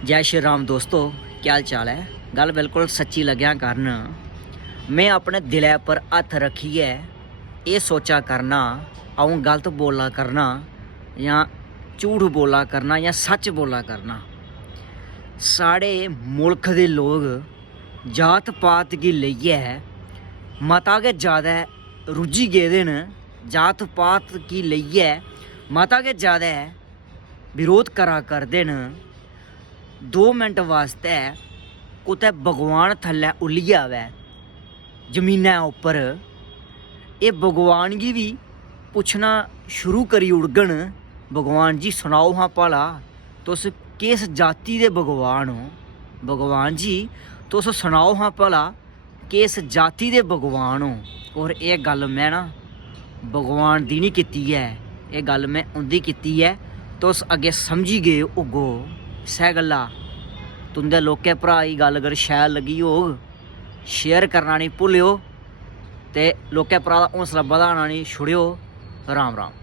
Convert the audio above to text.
जय श्री राम दोस्तों, क्या हाल चाल है। गल बिल्कुल सच्ची लग्या करन। मैं अपने दिलै पर हत्थ रखिए ये सोचा करना आऊँ गलत बोला करना या झूठ बोला करना या सच बोला करना। साढ़े मुल्क दे लोग जात पात गी लेइयै मता गै ज़्यादा रुज्झी गेदे न। जात पात गी लेइयै मता गै ज़्यादा विरोध करा करदे न। 2 मिनट वास्ते कुतै भगवान थल्लै उल्ली आवै जमीनै उप्पर, ये भगवान गी भी पुच्छना शुरू करी ओड़गन, भगवान जी सनाओ हां भला तुस किस जाति दे भगवान हो। भगवान जी तुस सनाओ हां भला किस जाति दे भगवान हो। और ये गल मैं ना भगवान दी नहीं कीती है, ये गल मैं उंदी कीती है। तुस अग्गे समझी गए होगो। इस्सै गल्ला तुंदे लोकें भ्रा गी गल अगर शैल लगी होग शेयर करना नहीं भुल्लियो ते लोकें भ्रा दा हौसला बधाना नहीं छुड़ियो। राम राम।